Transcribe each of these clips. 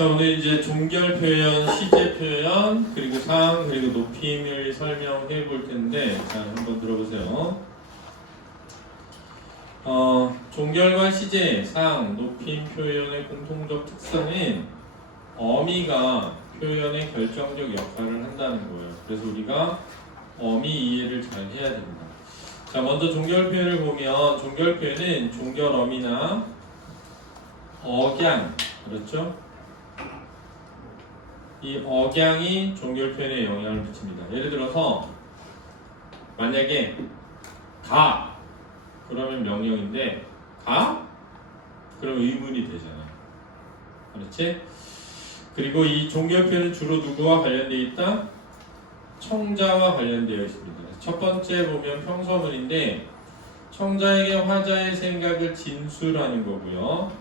자, 오늘 이제 종결 표현, 시제 표현, 그리고 상, 그리고 높임을 설명해 볼 텐데, 자, 한번 들어보세요. 종결과 시제, 상, 높임 표현의 공통적 특성은 어미가 표현의 결정적 역할을 한다는 거예요. 그래서 우리가 어미 이해를 잘 해야 됩니다. 자, 먼저 종결 표현을 보면 종결 표현은 종결 어미나 억양, 그렇죠? 이 억양이 종결 표현에 영향을 미칩니다. 예를 들어서 만약에 가 그러면 명령인데 가? 그럼 의문이 되잖아요. 그렇지? 그리고 이 종결 표현은 주로 누구와 관련되어 있다? 청자와 관련되어 있습니다. 첫 번째 보면 평서문인데 청자에게 화자의 생각을 진술하는 거고요.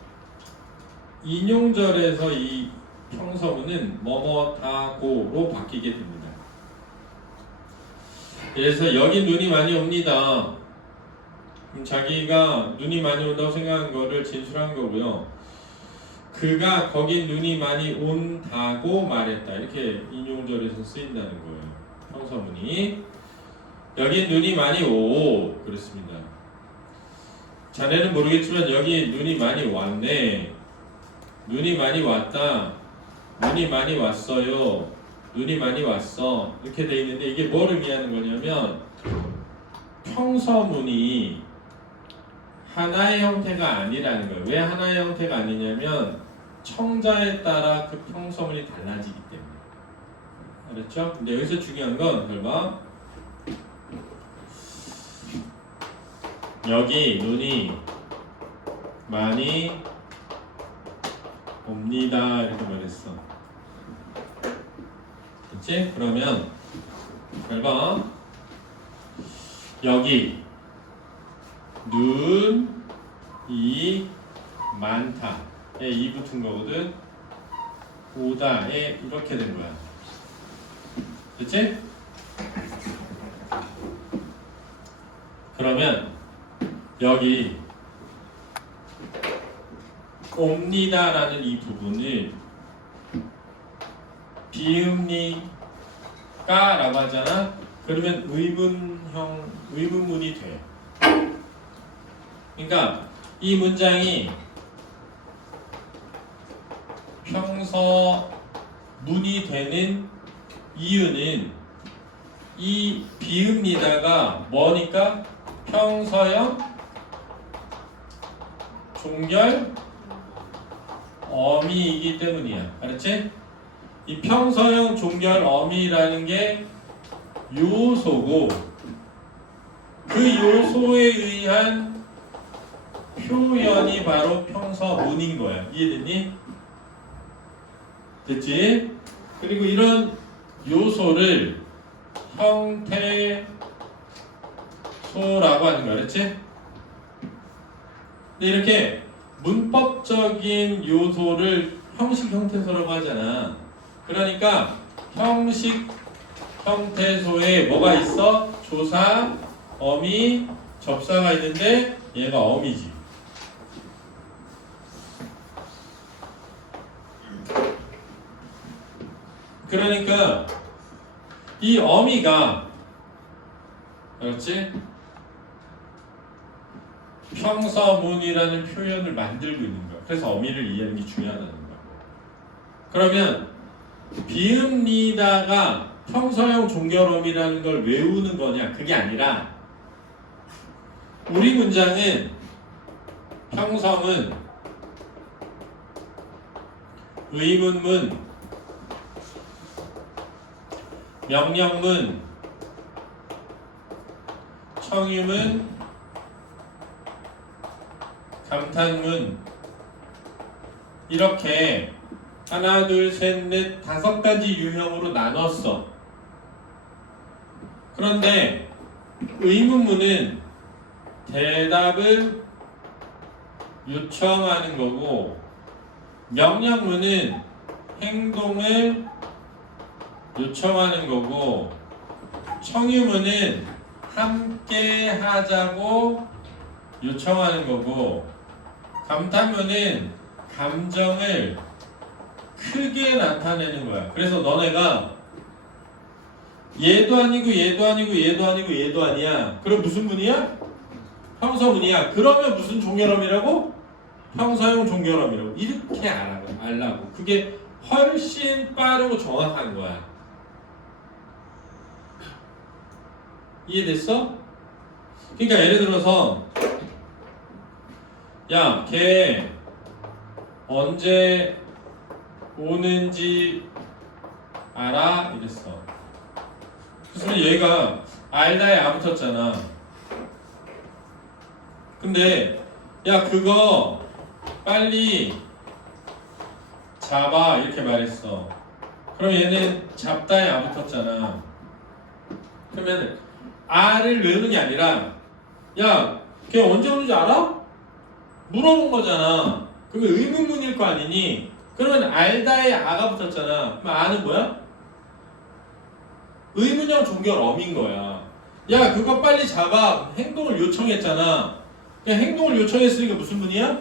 인용절에서 이 평서문은 뭐뭐다고로 바뀌게 됩니다. 그래서 여기 눈이 많이 옵니다. 그럼 자기가 눈이 많이 온다고 생각한 거를 진술한 거고요. 그가 거기 눈이 많이 온다고 말했다. 이렇게 인용절에서 쓰인다는 거예요. 평서문이. 여기 눈이 많이 오. 그렇습니다. 자네는 모르겠지만 여기 눈이 많이 왔네. 눈이 많이 왔다. 눈이 많이 왔어요. 눈이 많이 왔어. 이렇게 돼 있는데 이게 뭘 의미하는 거냐면 평서문이 하나의 형태가 아니라는 거예요. 왜 하나의 형태가 아니냐면 청자에 따라 그 평서문이 달라지기 때문에. 알았죠? 근데 여기서 중요한 건 봐봐. 여기 눈이 많이 옵니다. 이렇게 말했어. 그치? 그러면 잘 봐. 여기 눈이 많다에 이 붙은 거거든. 오다에 이렇게 된 거야. 그치? 그러면 여기 옵니다라는 이 부분을 비읍니까라고 하잖아. 그러면 의문문이 돼. 그러니까 이 문장이 평서문이 되는 이유는 이 비읍니다가 뭐니까? 평서형 종결 어미이기 때문이야. 알았지? 이 평서형 종결 어미라는 게 요소고 그 요소에 의한 표현이 바로 평서문인 거야. 이해됐니? 됐지? 그리고 이런 요소를 형태소라고 하는 거야. 알았지? 근데 이렇게 문법적인 요소를 형식 형태소라고 하잖아. 그러니까 형식 형태소에 뭐가 있어? 조사, 어미, 접사가 있는데 얘가 어미지. 그러니까 이 어미가 그렇지? 평서문이라는 표현을 만들고 있는 거야. 그래서 어미를 이해하는 게 중요하다는 거야. 그러면 비읍니다가 평서형 종결어미라는 걸 외우는 거냐? 그게 아니라 우리 문장은 평서문, 의문문, 명령문, 청유문, 감탄문 이렇게 하나, 둘, 셋, 넷, 5가지 유형으로 나눴어. 그런데 의문문은 대답을 요청하는 거고 명령문은 행동을 요청하는 거고 청유문은 함께 하자고 요청하는 거고 감탄문은 감정을 크게 나타내는 거야. 그래서 너네가 얘도 아니고 얘도 아니고 얘도 아니고 얘도 아니야. 그럼 무슨 문이야? 평서문이야. 그러면 무슨 종결음이라고? 평서형 종결음이라고. 이렇게 알라고. 그게 훨씬 빠르고 정확한 거야. 이해됐어? 그러니까 예를 들어서 야, 걔 언제 오는지 알아? 이랬어. 그래서 얘가 알다에 아 붙었잖아. 근데 야, 그거 빨리 잡아 이렇게 말했어. 그럼 얘는 잡다에 아 붙었잖아. 그러면 아를 외우는 게 아니라 야, 걔 언제 오는지 알아? 물어본 거잖아. 그러면 의문문일 거 아니니? 그러면 알다에 아가 붙었잖아. 그럼 아는 뭐야? 의문형 종결어민 거야. 야, 그거 빨리 잡아. 행동을 요청했잖아. 그냥 행동을 요청했으니까 무슨 문이야?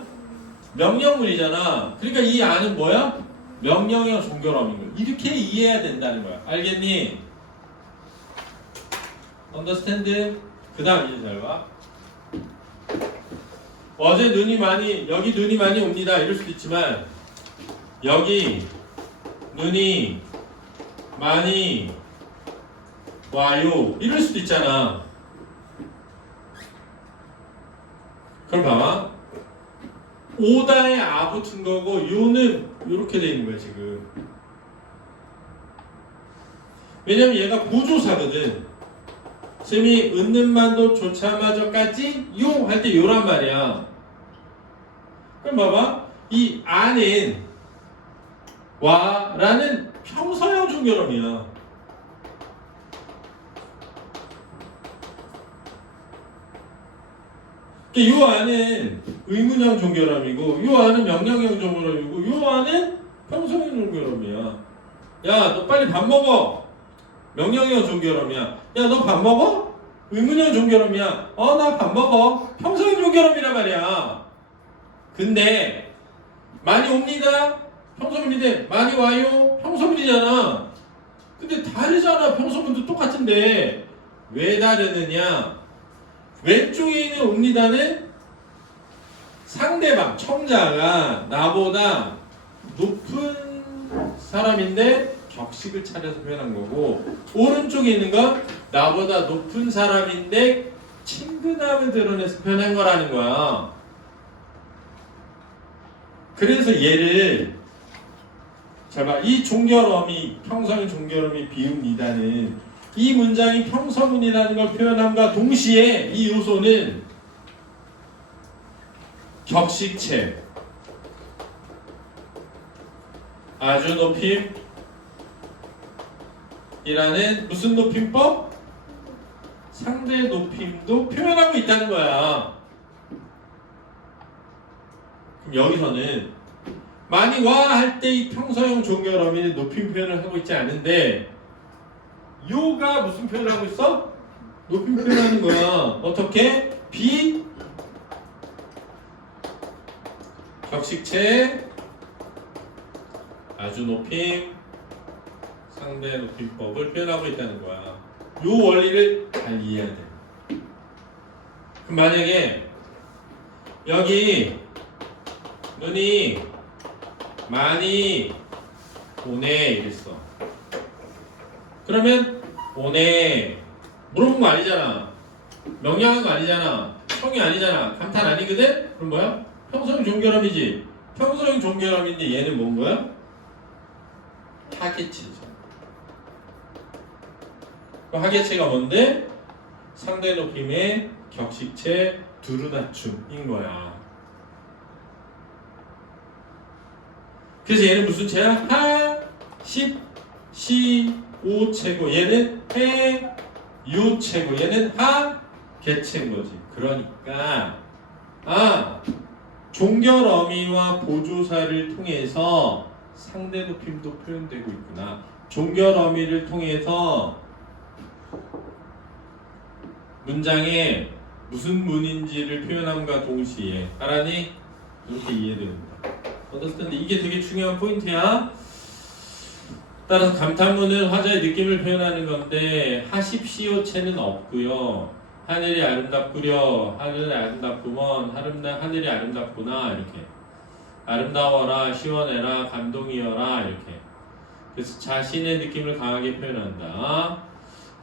명령문이잖아. 그러니까 이 아는 뭐야? 명령형 종결어민 거야. 이렇게 이해해야 된다는 거야. 알겠니? understand? 그 다음 이제 잘 봐. 어제 여기 눈이 많이 옵니다. 이럴 수도 있지만 여기 눈이 많이 와요. 이럴 수도 있잖아. 그럼 봐봐. 오다에 아 붙은 거고 요는 이렇게 돼 있는 거야 지금. 왜냐면 얘가 보조사거든. 쌤이 은는만도 조차마저까지 요 할 때 요란 말이야. 그럼 봐봐. 이 아는 와라는 평서형 종결음이야. 요 안은 의문형 종결음이고 요 안은 명령형 종결음이고 요 안은 평서형 종결음이야. 야, 너 빨리 밥 먹어. 명령형 종결음이야. 야, 너 밥 먹어? 의문형 종결음이야. 나 밥 먹어. 평서형 종결음이란 말이야. 근데 많이 옵니다. 평서문인데 많이 와요. 평서문이잖아. 근데 다르잖아. 평서문도 똑같은데 왜 다르느냐? 왼쪽에 있는 옵니다는 상대방, 청자가 나보다 높은 사람인데 격식을 차려서 표현한 거고, 오른쪽에 있는 건 나보다 높은 사람인데 친근함을 드러내서 표현한 거라는 거야. 그래서 얘를 잘 봐. 이 종결어미, 평서문 종결어미 비읍니다는 이 문장이 평서문이라는 걸 표현함과 동시에 이 요소는 격식체, 아주 높임이라는 무슨 높임법? 상대 높임도 표현하고 있다는 거야. 그럼 여기서는 많이 와 할 때 이 평서형 종결어미는 높임 표현을 하고 있지 않은데 요가 무슨 표현을 하고 있어? 높임 표현하는 거야. 어떻게? 격식체, 아주 높임, 상대 높임법을 표현하고 있다는 거야. 요 원리를 잘 이해해야 돼. 그럼 만약에 여기 눈이 많이 오네 이랬어. 그러면 오네 물어본 거 아니잖아. 명령한 거 아니잖아. 형이 아니잖아. 감탄 아니거든? 그럼 뭐야? 평서형 종결음이지. 평서형 종결음인데 얘는 뭔 거야? 하계체죠. 그 하계체가 뭔데? 상대 높임의 격식체 두루낮춤인 거야. 그래서 얘는 무슨 체야? 하, 십, 시, 오 체고 얘는 해, 유 체고 얘는 하, 개체인 거지. 그러니까 종결어미와 보조사를 통해서 상대 높임도 표현되고 있구나. 종결어미를 통해서 문장에 무슨 문인지를 표현함과 동시에 알아니? 이렇게 이해됩니다. 얻었을 텐데 이게 되게 중요한 포인트야. 따라서 감탄문은 화자의 느낌을 표현하는 건데 하십시오체는 없고요. 하늘이 아름답구려, 하늘이 아름답구먼, 하늘이 아름답구나 이렇게. 아름다워라, 시원해라, 감동이여라 이렇게. 그래서 자신의 느낌을 강하게 표현한다.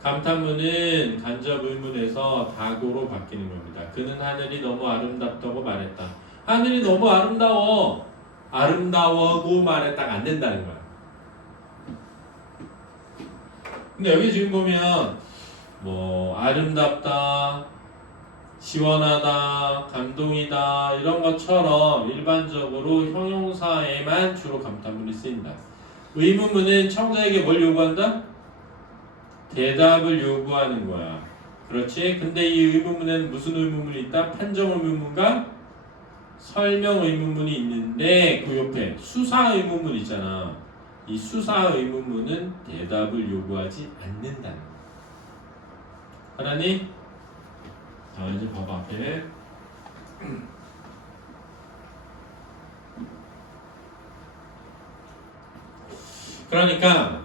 감탄문은 간접 의문에서 다고로 바뀌는 겁니다. 그는 하늘이 너무 아름답다고 말했다. 하늘이 너무 아름다워. 아름다워고 말했다가 안 된다는 거야. 근데 여기 지금 보면 뭐 아름답다, 시원하다, 감동이다 이런 것처럼 일반적으로 형용사에만 주로 감탄문이 쓰인다. 의문문은 청자에게 뭘 요구한다? 대답을 요구하는 거야. 그렇지? 근데 이 의문문에는 무슨 의문문이 있다? 판정 의문문과 설명 의문문이 있는데 그 옆에 수사 의문문 있잖아. 이 수사 의문문은 대답을 요구하지 않는다는 거야. 알았니? 자, 이제 봐봐 앞에. 그러니까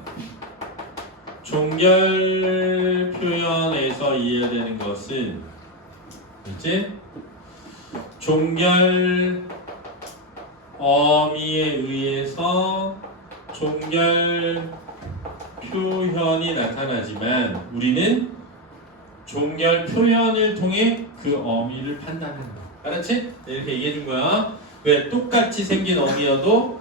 종결 표현에서 이해해야 되는 것은 이제 종결 어미에 의해서 종결 표현이 나타나지만 우리는 종결 표현을 통해 그 어미를 판단하는 거야. 알았지? 이렇게 얘기해 준 거야. 왜? 똑같이 생긴 어미여도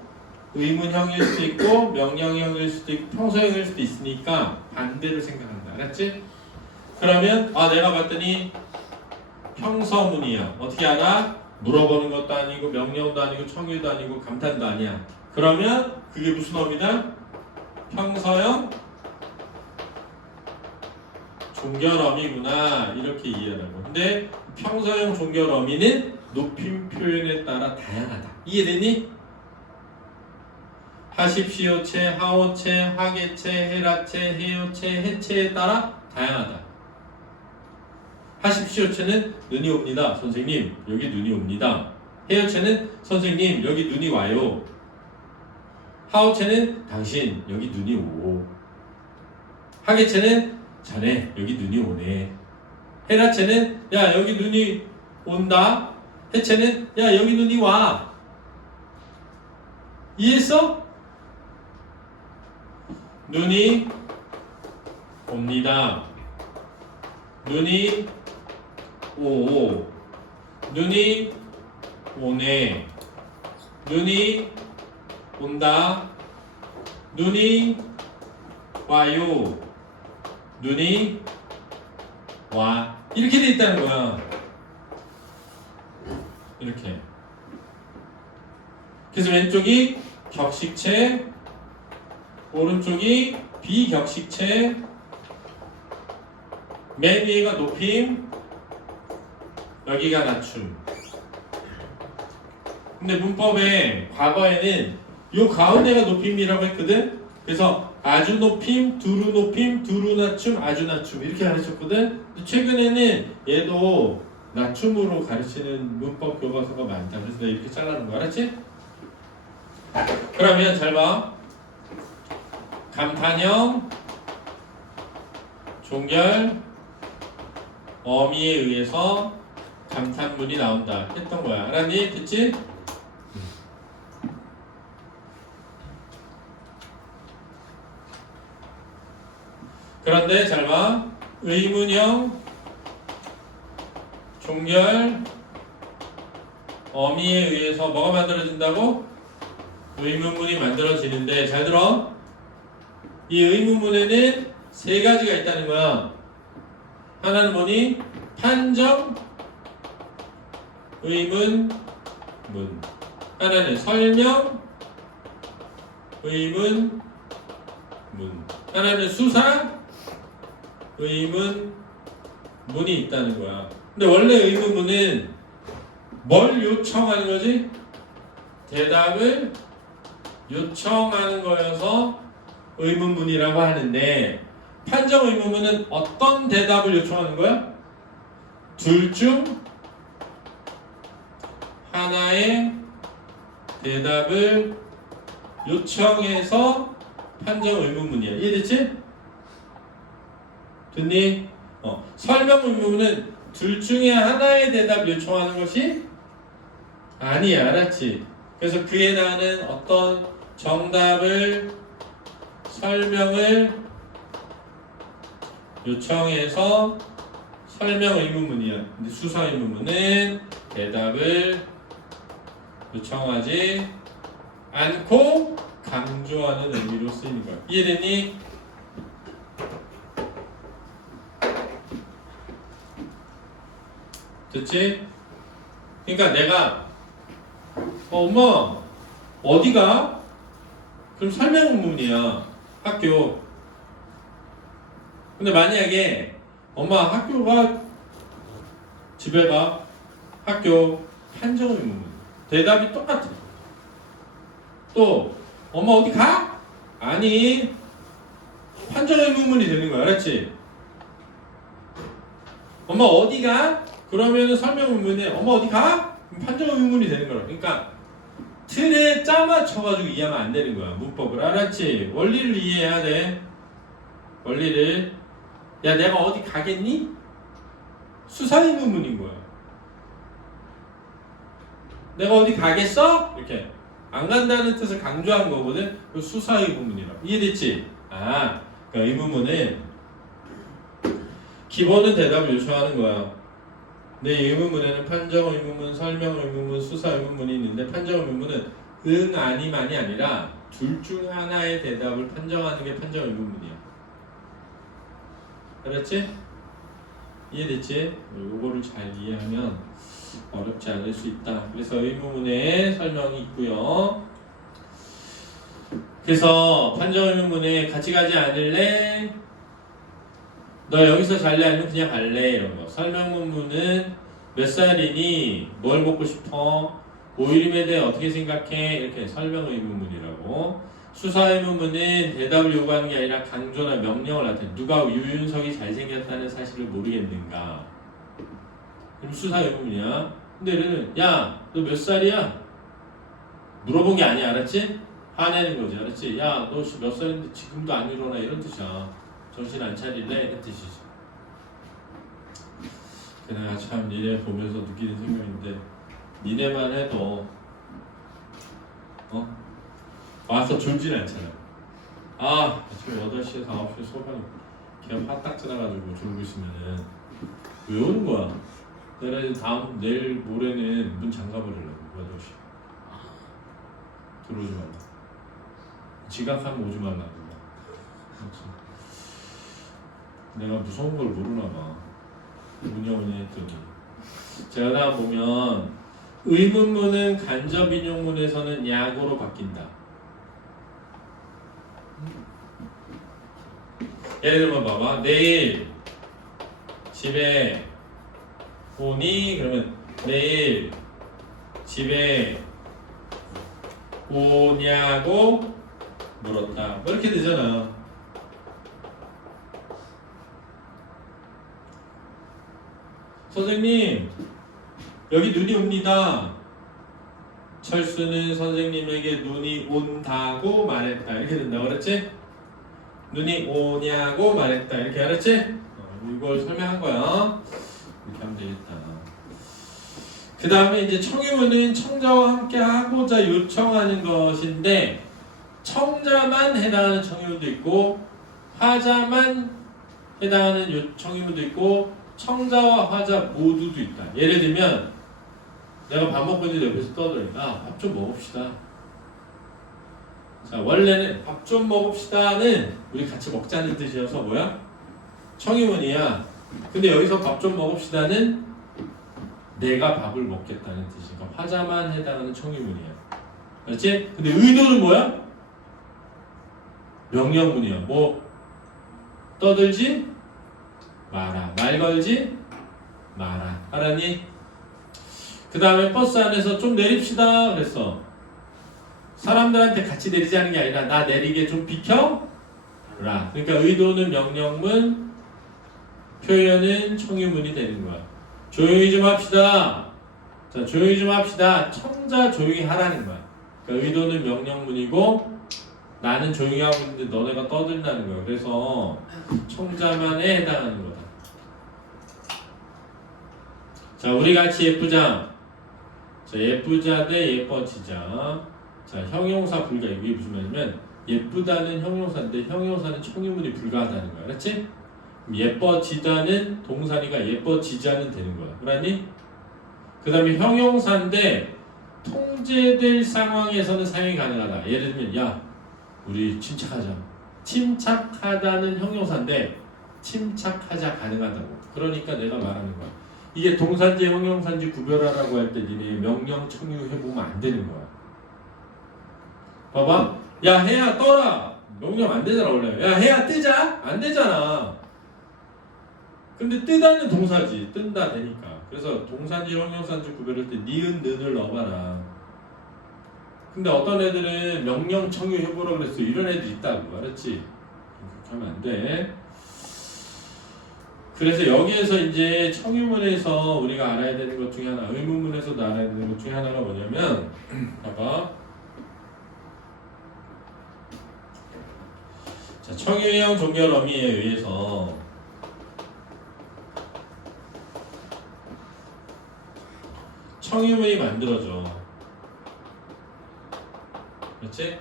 의문형일 수도 있고 명령형일 수도 있고 평소형일 수도 있으니까 반대로 생각한다. 알았지? 그러면 내가 봤더니 평서문이야. 어떻게 알아? 물어보는 것도 아니고 명령도 아니고 청유도 아니고 감탄도 아니야. 그러면 그게 무슨 어미다? 평서형 종결어미구나 이렇게 이해하라고. 근데 평서형 종결어미는 높임 표현에 따라 다양하다. 이해되니? 하십시오체, 하오체, 하계체, 해라체, 해요체, 해체에 따라 다양하다. 하십시오체는 눈이 옵니다. 선생님 여기 눈이 옵니다. 해요체는 선생님 여기 눈이 와요. 하오체는 당신 여기 눈이 오고. 하계체는 자네 여기 눈이 오네. 해라체는 야 여기 눈이 온다. 해체는 야 여기 눈이 와. 이해했어? 눈이 옵니다. 눈이 오. 눈이 오네. 눈이 온다. 눈이 와요. 눈이 와. 이렇게 돼 있다는 거야. 이렇게. 그래서 왼쪽이 격식체, 오른쪽이 비격식체, 맨 위에가 높임, 여기가 낮춤. 근데 문법에 과거에는 요 가운데가 높임이라고 했거든. 그래서 아주 높임, 두루 높임, 두루 낮춤, 아주 낮춤 이렇게 가르쳤거든. 최근에는 얘도 낮춤으로 가르치는 문법 교과서가 많다. 그래서 내가 이렇게 잘라놓은 거 알았지? 그러면 잘 봐. 감탄형 종결 어미에 의해서 감탄문이 나온다 했던 거야. 알았니? 됐지? 그런데 잘 봐. 의문형 종결 어미에 의해서 뭐가 만들어진다고? 의문문이 만들어지는데 잘 들어. 이 의문문에는 세 가지가 있다는 거야. 하나는 뭐니? 판정 의문문. 하나는 설명 의문문. 하나는 수사 의문문이 있다는 거야. 근데 원래 의문문은 뭘 요청하는 거지? 대답을 요청하는 거여서 의문문이라고 하는데 판정 의문문은 어떤 대답을 요청하는 거야? 둘 중 하나의 대답을 요청해서 판정 의문문이야. 이해됐지? 됐니? 설명 의문문은 둘 중에 하나의 대답 요청하는 것이 아니야. 알았지? 그래서 그에 해당하는 어떤 정답을 설명을 요청해서 설명 의문문이야. 근데 수사 의문문은 대답을 요청하지 않고 강조하는 의미로 쓰이는 거야. 이해됐니? 됐지? 그러니까 내가 엄마 어디가? 그럼 설명 의문문이야. 학교. 근데 만약에 엄마 학교가 집에 가 학교 판정 의문문 대답이 똑같아. 또 엄마 어디 가? 아니 판정 의문문이 되는 거야. 알았지? 엄마 어디 가? 그러면은 설명 의문에 엄마 어디 가? 그럼 판정 의문이 되는 거야. 그러니까 틀에 짜맞춰가지고 이해하면 안 되는 거야. 문법을. 알았지? 원리를 이해해야 돼. 원리를. 야 내가 어디 가겠니? 수사 의문문인 거야. 내가 어디 가겠어? 이렇게 안 간다는 뜻을 강조한 거거든. 그 수사 의문문이라. 이해됐지? 그러니까 의문문은 기본은 대답을 요청하는 거야. 내 의문문에는 판정 의문문, 설명 의문문, 수사 의문문이 있는데 판정 의문문은 응, 아니만이 아니라 둘 중 하나의 대답을 판정하는 게 판정 의문문이야. 알았지? 이해됐지? 요거를 잘 이해하면 어렵지 않을 수 있다. 그래서 의문문에 설명이 있고요. 그래서 판정 의문문에 같이 가지 않을래? 너 여기서 잘래? 아니면 그냥 갈래? 이런 거. 설명문문은 몇 살이니? 뭘 먹고 싶어? 오일임에 대해 어떻게 생각해? 이렇게 설명 의문문이라고. 수사 의문문은 대답을 요구하는 게 아니라 강조나 명령을 나타내. 누가 유윤석이 잘생겼다는 사실을 모르겠는가? 그럼 수사 의문문이야. 근데 얘는 야, 너 몇 살이야? 물어본 게 아니야. 알았지? 화내는 거지. 알았지? 야, 너 몇 살인데 지금도 안 일어나? 이런 뜻이야. 정신 안 차릴래? 이런 뜻이지. 내가 참 니네 보면서 느끼는 생각인데 니네만 해도 와서 졸진 않잖아. 아침에 8시에서 9시에 수업하니 그냥 파딱 지나가지고 졸고 있으면은 왜 오는 거야? 내가 내일 모레는 문 잠가버리려고. 8시 들어오지 말라. 지각하면 오지 말라고. 그렇지. 내가 무서운 걸 모르나 봐. 문영훈이 했더니. 제가 다 보면 의문문은 간접 인용문에서는 약으로 바뀐다. 예를 들면 봐봐. 내일 집에 오니? 그러면 내일 집에 오냐고 물었다. 뭐 이렇게 되잖아. 선생님, 여기 눈이 옵니다. 철수는 선생님에게 눈이 온다고 말했다. 이렇게 된다고 그랬지? 눈이 오냐고 말했다. 이렇게 알았지? 이걸 설명한 거야. 이렇게 하면 되겠다. 그 다음에 이제 청유문은 청자와 함께 하고자 요청하는 것인데 청자만 해당하는 청유문도 있고 화자만 해당하는 청유문도 있고 청자와 화자 모두도 있다. 예를 들면 내가 밥 먹고 있는데 옆에서 떠들으니까 밥 좀 먹읍시다. 자, 원래는 밥 좀 먹읍시다는 우리 같이 먹자는 뜻이어서 뭐야? 청유문이야. 근데 여기서 밥 좀 먹읍시다는 내가 밥을 먹겠다는 뜻이니까 화자만 해당하는 청유문이야. 알았지? 근데 의도는 뭐야? 명령문이야. 뭐 떠들지 마라. 말 걸지 마라. 알았니? 그 다음에 버스 안에서 좀 내립시다 그랬어. 사람들한테 같이 내리자는 게 아니라 나 내리게 좀 비켜라. 그러니까 의도는 명령문, 표현은 청유문이 되는 거야. 조용히 좀 합시다. 자, 조용히 좀 합시다. 청자 조용히 하라는 거야. 그러니까 의도는 명령문이고 나는 조용히 하고 있는데 너네가 떠든다는 거야. 그래서 청자만에 해당하는 거다. 자, 우리 같이 예쁘자. 자, 예쁘자 대 예뻐지자. 자, 형용사 불가. 이게 무슨 말이냐면 예쁘다는 형용사인데 형용사는 청유문이 불가하다는 거야. 알았지? 예뻐지다는 동사니까 예뻐지자는 되는 거야. 알았니? 그 다음에 형용사인데 통제될 상황에서는 사용이 가능하다. 예를 들면 야 우리 침착하자. 침착하다는 형용사인데 침착하자 가능하다고. 그러니까 내가 말하는 거야. 이게 동사인지 형용사인지 구별하라고 할 때 니네 명령 청유해보면 안 되는 거야. 봐봐. 야 해야 떠라. 명령 안 되잖아 원래. 야 해야 뜨자. 안 되잖아. 근데 뜨다는 동사지. 뜬다 되니까. 그래서 동사인지 형용사인지 구별할 때 니은 는을 넣어봐라. 근데 어떤 애들은 명령 청유 해보라 그랬어. 이런 애들 있다고. 알았지? 그렇게 하면 안 돼. 그래서 여기에서 이제 청유문에서 우리가 알아야 되는 것 중에 하나, 의문문에서도 알아야 되는 것 중에 하나가 뭐냐면 봐봐. 자, 청유형 종결 어미에 의해서 청유문이 만들어져. 그렇지?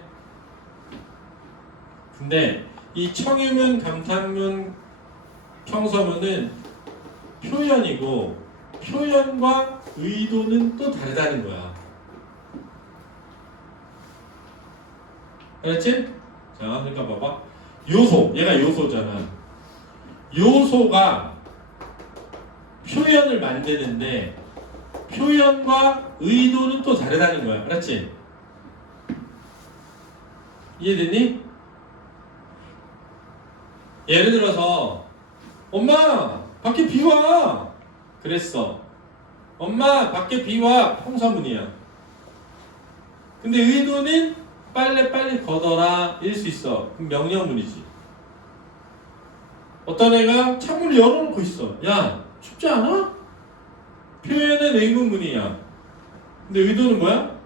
근데 이 청유문, 감탄문, 평서문은 표현이고 표현과 의도는 또 다르다는 거야. 알았지? 자, 그러니까 봐봐. 요소, 얘가 요소잖아. 요소가 표현을 만드는데 표현과 의도는 또 다르다는 거야. 알았지? 이해됐니? 예를 들어서 엄마 밖에 비 와 그랬어. 엄마 밖에 비 와 평서문이야. 근데 의도는 빨리 걷어라 일 수 있어. 그럼 명령문이지. 어떤 애가 창문을 열어놓고 있어. 야 춥지 않아? 표현은 의문문이야. 근데 의도는 뭐야?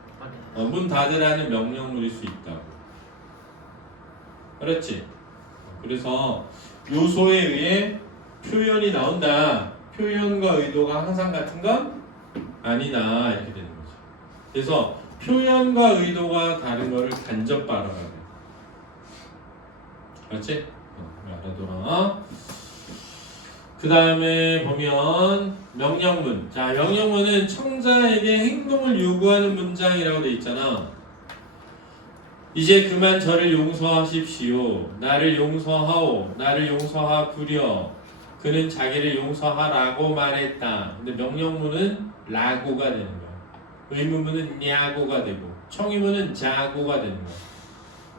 문 닫으라는 명령문일 수 있다고. 그렇지? 그래서 요소에 의해 표현이 나온다. 표현과 의도가 항상 같은 건 아니다. 이렇게 되는 거죠. 그래서 표현과 의도가 다른 거를 간접 발언하래. 그렇지? 알아둬라. 그 다음에 보면 명령문. 자, 명령문은 청자에게 행동을 요구하는 문장이라고 돼 있잖아. 이제 그만 저를 용서하십시오. 나를 용서하오. 나를 용서하구려. 그는 자기를 용서하라고 말했다. 근데 명령문은 라고가 되는 거야. 의문문은 냐고가 되고 청유문은 자고가 되는 거야.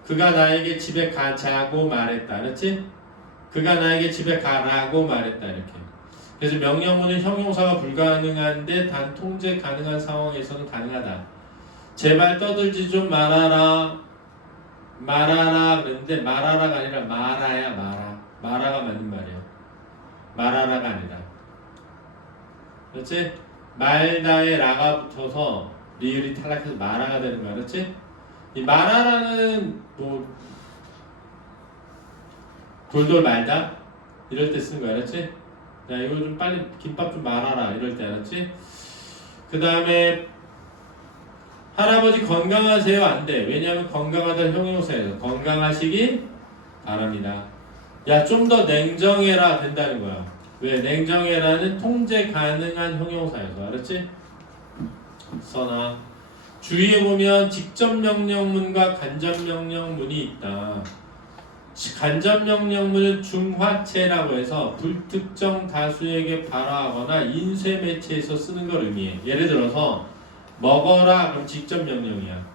그가 나에게 집에 가자고 말했다. 그렇지? 그가 나에게 집에 가라고 말했다. 이렇게. 그래서 명령문은 형용사가 불가능한데 단 통제 가능한 상황에서는 가능하다. 제발 떠들지 좀 말아라. 말아라 그랬는데 말아라가 아니라 말아야 말아. 말아가 맞는 말이야. 말아라가 아니라. 그렇지? 말다에 라가 붙어서 리을이 탈락해서 말아가 되는 거야. 그렇지? 이 말아라는 뭐 돌돌 말다 이럴 때 쓰는 거야. 알았지? 자, 이거 좀 빨리 김밥 좀 말아라 이럴 때. 알았지? 그 다음에 할아버지 건강하세요 안 돼. 왜냐하면 건강하다는 형용사예요. 건강하시기 바랍니다. 야, 좀 더 냉정해라 된다는 거야. 왜? 냉정해라는 통제 가능한 형용사여서. 알았지? 써놔. 주위에 보면 직접 명령문과 간접 명령문이 있다. 간접 명령문은 중화체라고 해서 불특정 다수에게 발화하거나 인쇄 매체에서 쓰는 걸 의미해. 예를 들어서 먹어라 그럼 직접 명령이야.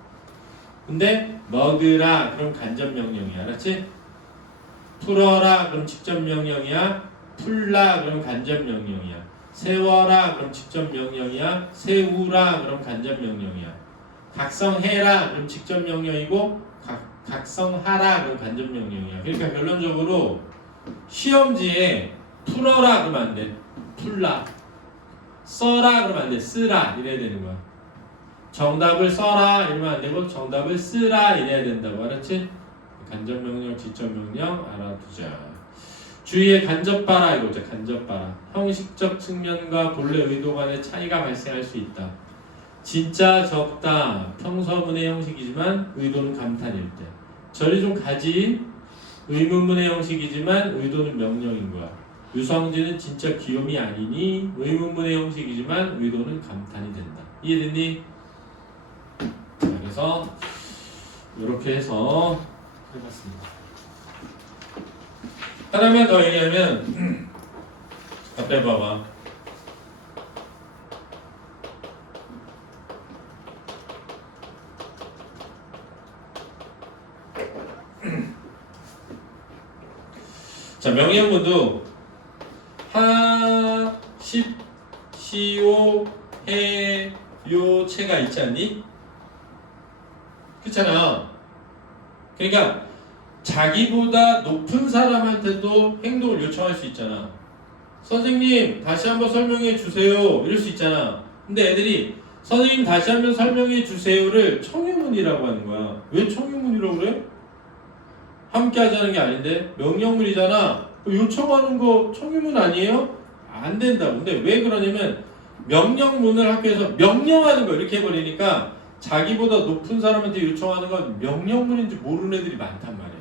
근데 먹으라 그럼 간접 명령이야. 알았지? 풀어라 그럼 직접 명령이야. 풀라 그럼 간접 명령이야. 세워라 그럼 직접 명령이야. 세우라 그럼 간접 명령이야. 각성해라 그럼 직접 명령이고 각성하라 그럼 간접 명령이야. 그러니까 결론적으로 시험지에 풀어라 그러면 안 돼. 풀라. 써라 그러면 안 돼. 쓰라 이래야 되는 거야. 정답을 써라 이러면 안 되고 정답을 쓰라 이래야 된다고. 알았지? 간접명령, 직접명령 알아두자. 주의에 간접 봐라 이거죠. 간접 봐라. 형식적 측면과 본래 의도 간의 차이가 발생할 수 있다. 진짜 적다. 평서문의 형식이지만 의도는 감탄일 때. 저리 좀 가지. 의문문의 형식이지만 의도는 명령인 거야. 유성진은 진짜 귀요미 아니니 의문문의 형식이지만 의도는 감탄이 된다. 이해됐니? 자, 그래서 이렇게 해서 해봤습니다. 하나만 더 얘기하면 앞에 봐봐. 자, 명령문도 하, 십, 시오, 해, 요, 체가 있지 않니? 그렇잖아. 그러니까 자기보다 높은 사람한테도 행동을 요청할 수 있잖아. 선생님 다시 한번 설명해 주세요 이럴 수 있잖아. 근데 애들이 선생님 다시 한번 설명해 주세요를 청유문이라고 하는 거야. 왜 청유문이라고 그래? 함께 하자는 게 아닌데 명령문이잖아. 요청하는 거 청유문 아니에요? 안 된다고. 근데 왜 그러냐면 명령문을 학교에서 명령하는 거 이렇게 해버리니까 자기보다 높은 사람한테 요청하는 건 명령문인지 모르는 애들이 많단 말이야.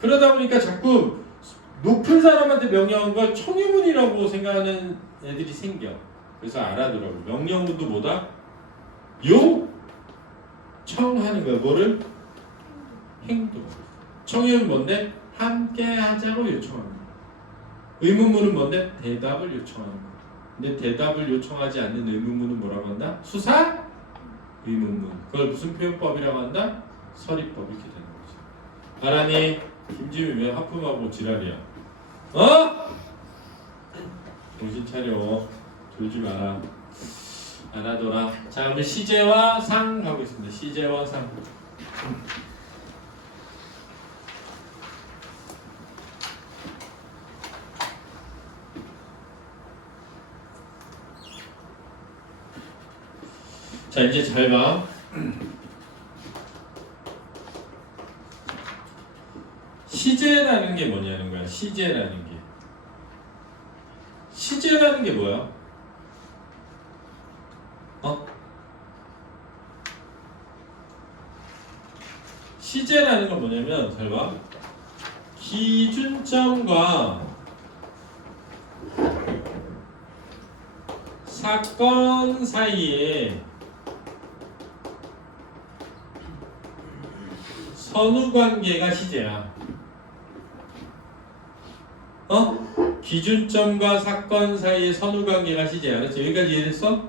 그러다 보니까 자꾸 높은 사람한테 명령한 걸 청유문이라고 생각하는 애들이 생겨. 그래서 알아두라고. 명령문도 뭐다? 요청하는 거야. 뭐를? 행동. 청유문 뭔데? 함께 하자고 요청하는 거야. 의문문은 뭔데? 대답을 요청하는 거야. 근데 대답을 요청하지 않는 의문문은 뭐라고 한다? 수사? 의문문. 그걸 무슨 표현법이라고 한다? 서리법. 이렇게 되는 거지. 알아니? 김지민 왜 하품하고 지랄이야? 어? 정신 차려. 졸지 마라. 알아둬라. 자, 우리 시제와 상 가고 있습니다. 시제와 상. 자, 이제 잘 봐. 시제라는 게 뭐냐는 거야. 시제라는 게. 시제라는 게 뭐야? 시제라는 건 뭐냐면 잘 봐. 기준점과 사건 사이에 선후관계가 시제야. 기준점과 사건 사이의 선후관계가 시제야. 알았지? 여기까지 이해됐어?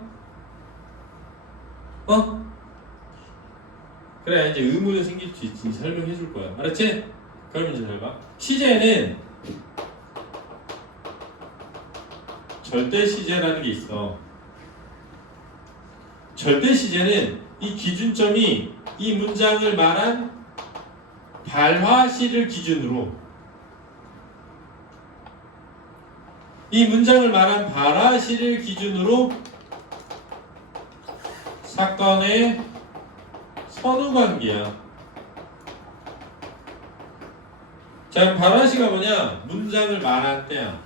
그래, 이제 의문이 생길 수 있지. 설명해 줄 거야. 알았지? 그럼 이제 잘 봐. 시제는 절대 시제라는 게 있어. 절대 시제는 이 기준점이 이 문장을 말한 발화시를 기준으로 이 문장을 말한 발화시를 기준으로 사건의 선후관계야. 자, 발화시가 뭐냐? 문장을 말할 때야.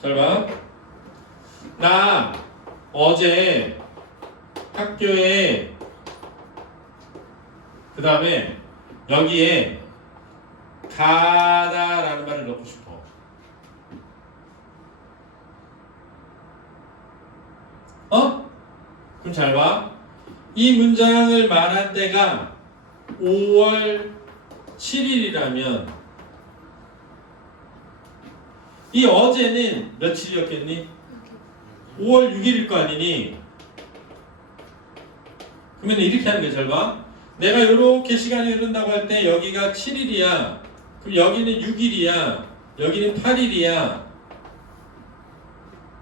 잘 봐. 나 어제 학교에 그 다음에 여기에 가다라는 말을 넣고 싶어. 그럼 잘 봐. 이 문장을 말한 때가 5월 7일이라면 이 어제는 며칠이었겠니? 5월 6일일 거 아니니? 그러면 이렇게 하는 게 잘 봐. 내가 이렇게 시간이 흐른다고 할 때 여기가 7일이야. 그럼 여기는 6일이야. 여기는 8일이야.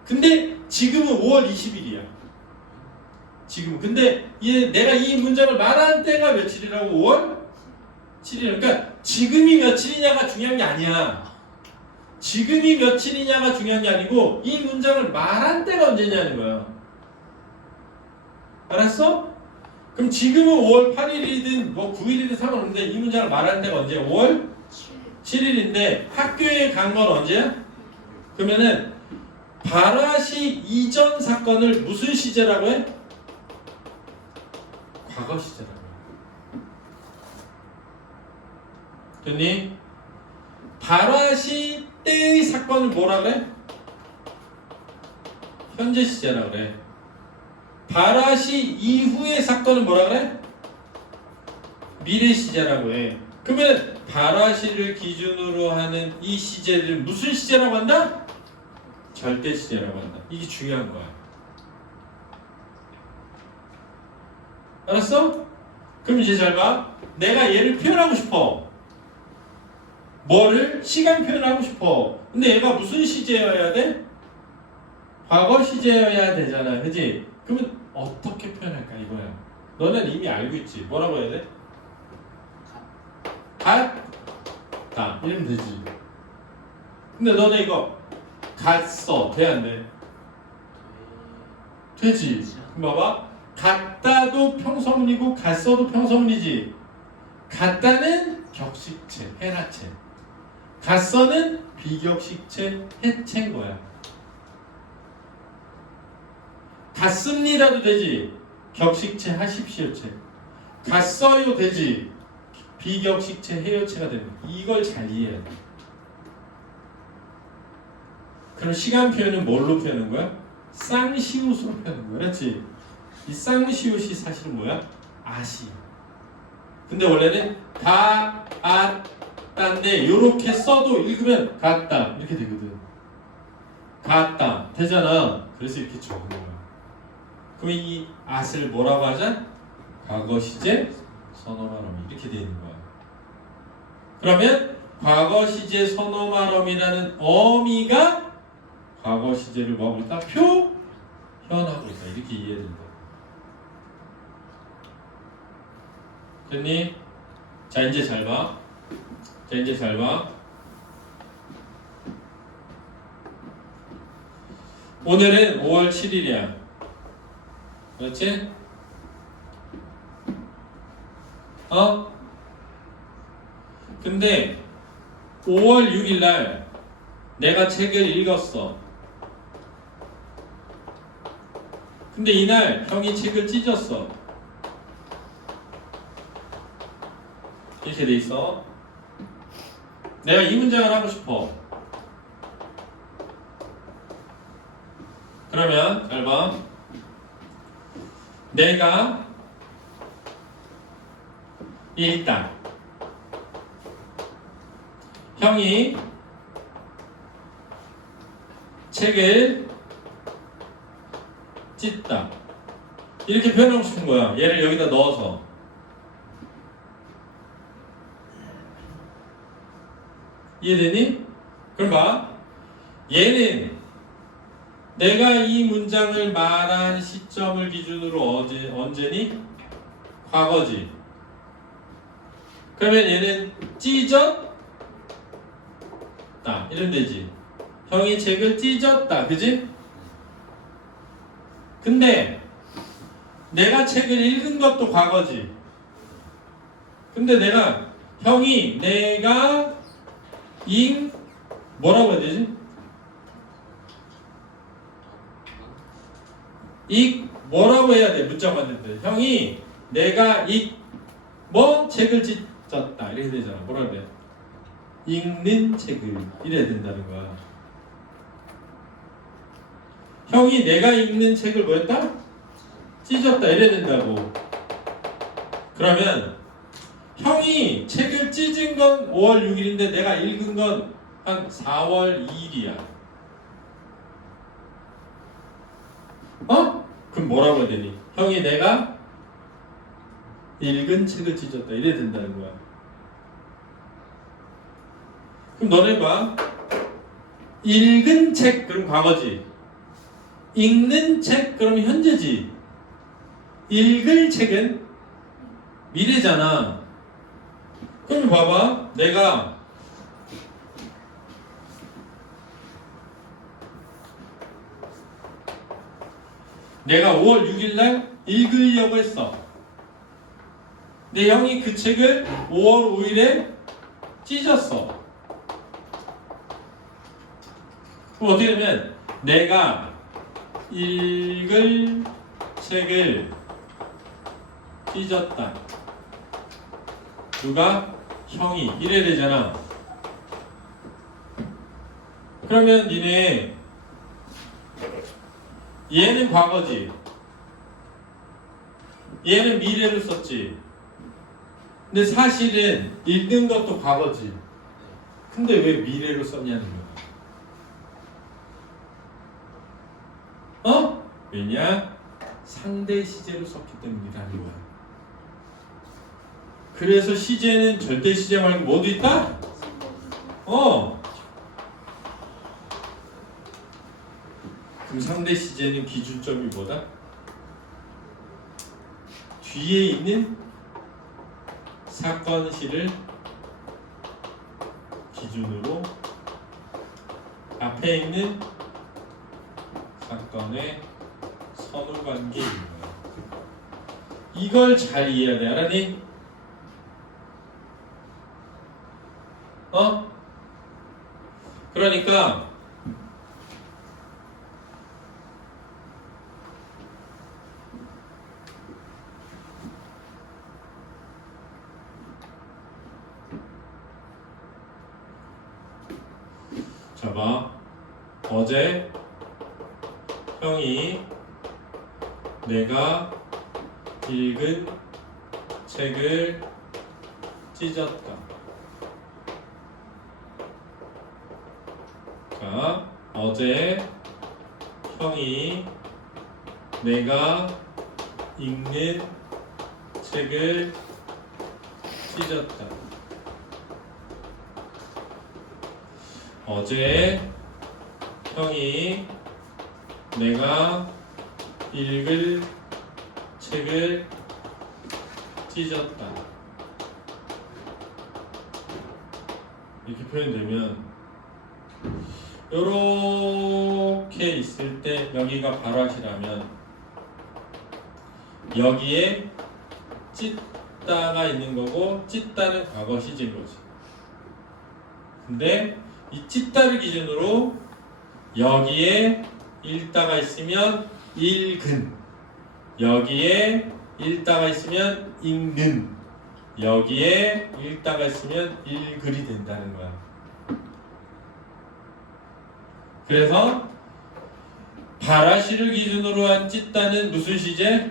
근데 지금은 5월 20일이야. 지금 근데 내가 이 문장을 말한 때가 며칠이라고? 5월 7일. 그러니까 지금이 며칠이냐가 중요한 게 아니야. 지금이 며칠이냐가 중요한 게 아니고 이 문장을 말한 때가 언제냐는 거야. 알았어? 그럼 지금은 5월 8일이든 뭐 9일이든 상관없는데 이 문장을 말하는 데가 언제야? 5월 7일인데 학교에 간 건 언제야? 그러면은 발화시 이전 사건을 무슨 시제라고 해? 과거 시제라고 해. 됐니? 발화시 때의 사건을 뭐라 그래? 현재 시제라고 그래. 발화시 이후의 사건은 뭐라 그래? 미래 시제라고 해. 그러면 발화시를 기준으로 하는 이 시제를 무슨 시제라고 한다? 절대 시제라고 한다. 이게 중요한 거야. 알았어? 그럼 이제 잘 봐. 내가 얘를 표현하고 싶어. 뭐를? 시간 표현하고 싶어. 근데 얘가 무슨 시제여야 돼? 과거 시제여야 되잖아. 그지? 그러면 어떻게 표현할까 이거야. 너는 이미 알고 있지. 뭐라고 해야 돼? 갔다 이러면 되지. 근데 너네 이거 갔어. 돼 안 돼? 되지. 그럼 봐봐. 갔다도 평서문이고 갔어도 평서문이지. 갔다는 격식체, 해라체. 갔어는 비격식체, 해체인 거야. 갔습니다도 되지. 격식체, 하십시오체. 갔어요 되지. 비격식체, 해요체가 되는 거야. 이걸 잘 이해해야 돼. 그럼 시간 표현은 뭘로 표현하는 거야? 쌍시옷으로 표현하는 거야. 그렇지? 이 쌍시옷이 사실은 뭐야? 아시. 근데 원래는 가, 아, 따인데 요렇게 써도 읽으면 갔다 이렇게 되거든. 갔다 되잖아. 그래서 이렇게 적은 거야. 그럼 이 앗을 뭐라고 하자? 과거 시제 선어말어미 이렇게 돼 있는 거야. 그러면 과거 시제 선어말어미라는 어미가 과거 시제를 뭐하고 있다? 표현하고 있다. 이렇게 이해된다. 됐니? 자 이제 잘 봐. 자 이제 잘 봐. 오늘은 5월 7일이야. 그렇지? 근데 5월 6일 날 내가 책을 읽었어. 근데 이날 형이 책을 찢었어. 이렇게 돼 있어. 내가 이 문장을 하고 싶어. 그러면 잘 봐. 내가 읽다. 형이 책을 찢다. 이렇게 표현하고 싶은 거야. 얘를 여기다 넣어서. 이해되니? 그럼 봐. 얘는 내가 이 문장을 말한 시점을 기준으로 언제니? 과거지. 그러면 얘는 찢었다. 이러면 되지. 형이 책을 찢었다. 그지? 근데 내가 책을 읽은 것도 과거지. 근데 형이 내가 뭐라고 해야 되지? 뭐라고 해야 돼? 문자 만들 때. 형이 내가 책을 찢었다. 이렇게 되잖아. 뭐라고 해야 돼? 읽는 책을. 이래야 된다는 거야. 형이 내가 읽는 책을 뭐였다? 찢었다. 이래야 된다고. 그러면 형이 책을 찢은 건 5월 6일인데 내가 읽은 건 한 4월 2일이야. 그럼 뭐라고 해야 되니? 형이 내가 읽은 책을 찢었다. 이래야 된다는 거야. 그럼 너네 봐. 읽은 책 그럼 과거지. 읽는 책 그럼 현재지. 읽을 책은 미래잖아. 그럼 봐봐. 내가 5월 6일날 읽으려고 했어. 근데 형이 그 책을 5월 5일에 찢었어. 그럼 어떻게 되면 내가 읽을 책을 찢었다. 누가? 형이. 이래야 되잖아. 그러면 니네 얘는 과거지. 얘는 미래를 썼지. 근데 사실은 읽는 것도 과거지. 근데 왜 미래로 썼냐는 거야. 어? 왜냐? 상대 시제로 썼기 때문이라는 거야. 그래서 시제는 절대 시제 말고 뭐도 있다? 그럼 상대 시제는 기준점이 뭐다? 뒤에 있는 사건시를 기준으로 앞에 있는 사건의 선후관계인 거야. 이걸 잘 이해해야 돼. 알았니? 그러니까 자 봐. 어제 형이 내가 읽은 책을 찢었다. 자, 어제 형이 내가 읽는 책을 찢었다. 어제 형이 내가 읽을 책을 찢었다. 이렇게 표현되면 요렇게 있을 때 여기가 발화시라면 여기에 찢다가 있는 거고 찢다는 과거 시제인 거지. 근데 이 찢다를 기준으로 여기에 읽다가 있으면 읽은, 여기에 읽다가 있으면 읽는, 여기에 읽다가 있으면 읽을이 된다는 거야. 그래서 발화시를 기준으로 한 찢다는 무슨 시제?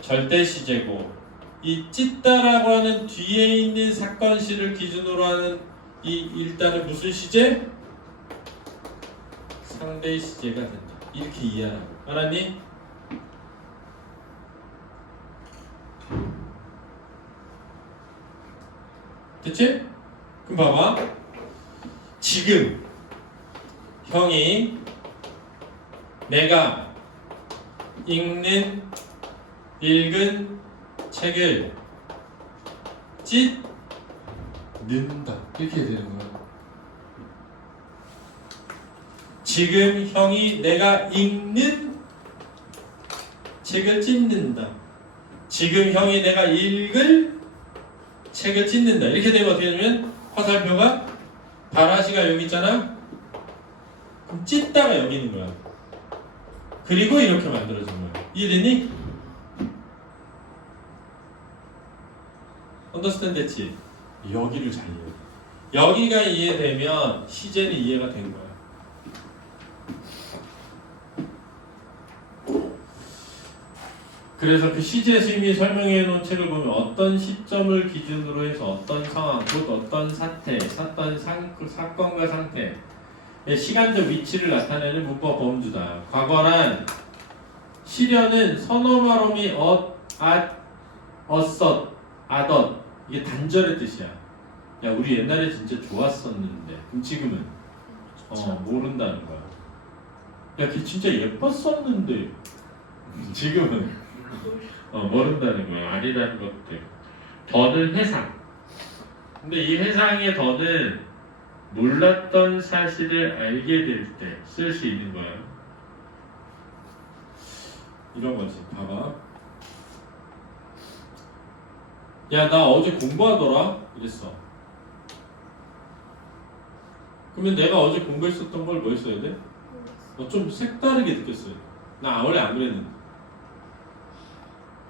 절대 시제고, 이 찢다라고 하는 뒤에 있는 사건시를 기준으로 하는 이 읽다는 무슨 시제? 상대 시제가 된다. 이렇게 이해하라고. 알았니? 됐지? 그럼 봐봐. 지금 형이 내가 읽은 책을 찢는다. 이렇게 되는 거야. 지금 형이 내가 읽는 책을 찢는다. 지금 형이 내가 읽을 책을 찢는다. 이렇게 되면 어떻게 되냐면 화살표가 발화시가 여기 있잖아. 그럼 찢다가 여기 있는 거야. 그리고 이렇게 만들어진 거야. 이해됐니? 언더스탠드 됐지? 여기를 잘 이해해. 여기가 이해되면 시제는 이해가 된 거야. 그래서 그 시제 수임이 설명해 놓은 책을 보면 어떤 시점을 기준으로 해서 어떤 상황, 곧 어떤 사태, 사건과 상태, 시간적 위치를 나타내는 문법 범주다. 과거란 시련은 서너 말음이 아덧 이게 단절의 뜻이야. 야 우리 옛날에 진짜 좋았었는데 그럼 지금은 모른다는 거야. 야 걔 진짜 예뻤었는데 지금은 모른다는 거야. 아니라는 것들. 더는 해상, 근데 이 해상의 더는 몰랐던 사실을 알게 될 때 쓸 수 있는 거예요. 이런 거지. 봐봐. 야, 나 어제 공부하더라? 이랬어. 그러면 내가 어제 공부했었던 걸 뭐 했어야 돼? 좀 색다르게 느꼈어요. 나 원래 안 그랬는데.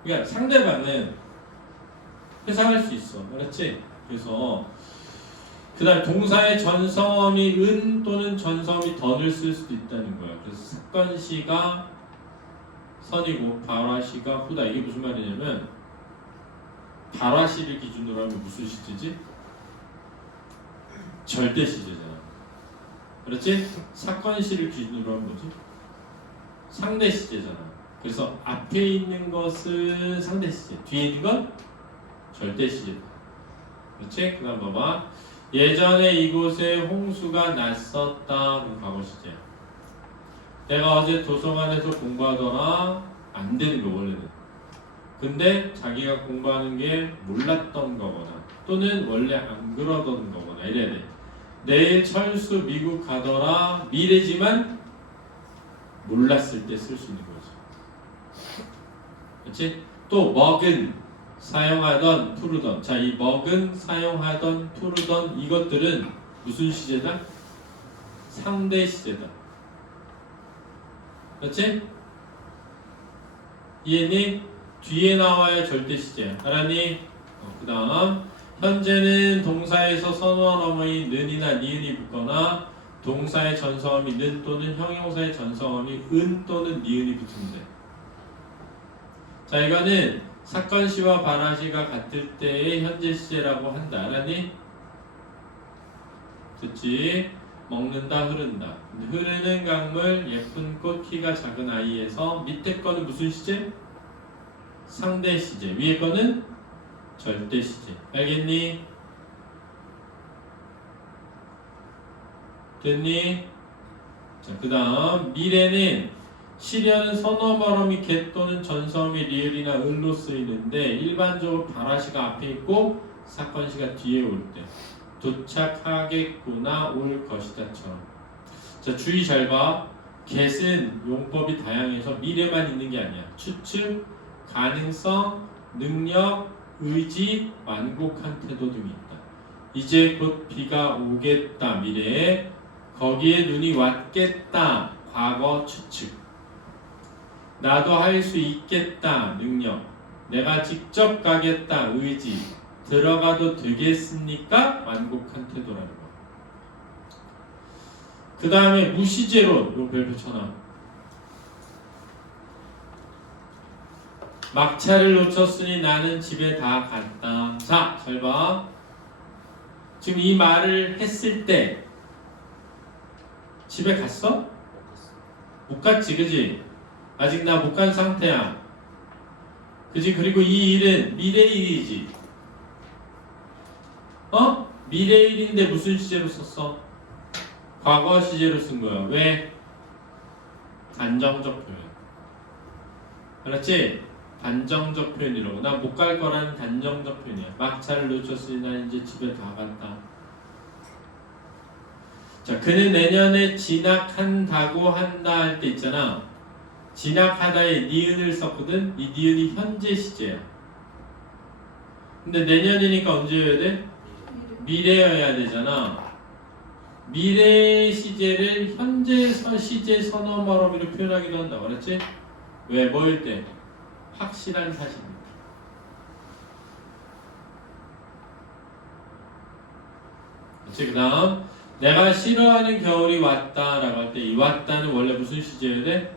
그러니까 상대방은 회상할 수 있어. 알았지? 그래서 그 다음 동사의 전성어미 은 또는 전성어미 던을 쓸 수도 있다는 거야. 그래서 사건시가 선이고 발화시가 후다. 이게 무슨 말이냐면 발화시를 기준으로 하면 무슨 시제지? 절대 시제잖아. 그렇지? 사건시를 기준으로 하면 뭐지? 상대 시제잖아. 그래서 앞에 있는 것은 상대 시제, 뒤에 있는 건 절대 시제다. 그렇지? 그 다음 봐봐. 예전에 이곳에 홍수가 났었다. 그럼 과거 시제. 내가 어제 도서관에서 공부하더라. 안 되는 거 원래는. 근데 자기가 공부하는 게 몰랐던 거거나 또는 원래 안 그러던 거거나 이래야 돼. 내일 철수 미국 가더라. 미래지만 몰랐을 때 쓸 수 있는 거지. 그렇지? 또 먹은 사용하던 푸르던. 자, 이 먹은 사용하던 푸르던 이것들은 무슨 시제다? 상대 시제다. 그렇지? 이해니? 뒤에 나와야 절대 시제야. 알았니? 그 다음 현재는 동사에서 선호한 어머니 는이나 니은이 붙거나 동사의 전성어미 는 또는 형용사의 전성어미 은 또는 니은이 붙으면 돼. 자, 이거는 사건시와 발화시가 같을 때의 현재 시제라고 한다. 알았니? 듣지? 먹는다, 흐른다. 흐르는 강물, 예쁜 꽃, 키가 작은 아이에서 밑에 거는 무슨 시제? 상대 시제. 위에 거는 절대 시제. 알겠니? 됐니? 자, 그 다음 미래는 시련은 선어 발음이 개 또는 전성이 리을이나 을로 쓰이는데 일반적으로 발화시가 앞에 있고 사건시가 뒤에 올 때 도착하겠구나 올 것이다처럼. 자, 주의 잘 봐. get은 용법이 다양해서 미래만 있는 게 아니야. 추측, 가능성, 능력, 의지, 완곡한 태도 등이 있다. 이제 곧 비가 오겠다. 미래에 거기에 눈이 왔겠다. 과거 추측. 나도 할 수 있겠다. 능력. 내가 직접 가겠다. 의지. 들어가도 되겠습니까? 완곡한 태도라는 거. 그 다음에 무시제로 요 별표 쳐놔. 막차를 놓쳤으니 나는 집에 다 갔다. 자, 잘 봐. 지금 이 말을 했을 때 집에 갔어? 못 갔지, 그지? 아직 나 못 간 상태야. 그지? 그리고 이 일은 미래 일이지. 미래 일인데 무슨 시제로 썼어? 과거 시제로 쓴 거야. 왜? 단정적 표현. 알았지? 단정적 표현이라고. 나 못 갈 거라는 단정적 표현이야. 막차를 놓쳤으니 나 이제 집에 다 갔다. 자, 그는 내년에 진학한다고 한다 할 때 있잖아. 진학하다에 니은을 썼거든. 이 니은이 현재 시제야. 근데 내년이니까 언제여야 돼? 미래여야 되잖아. 미래 시제를 현재 시제 선어 말어미로 표현하기도 한다. 그랬지? 왜? 뭐일 때? 확실한 사실입니다. 그치? 그 다음 내가 싫어하는 겨울이 왔다라고 할 때 이 왔다는 원래 무슨 시제여야 돼?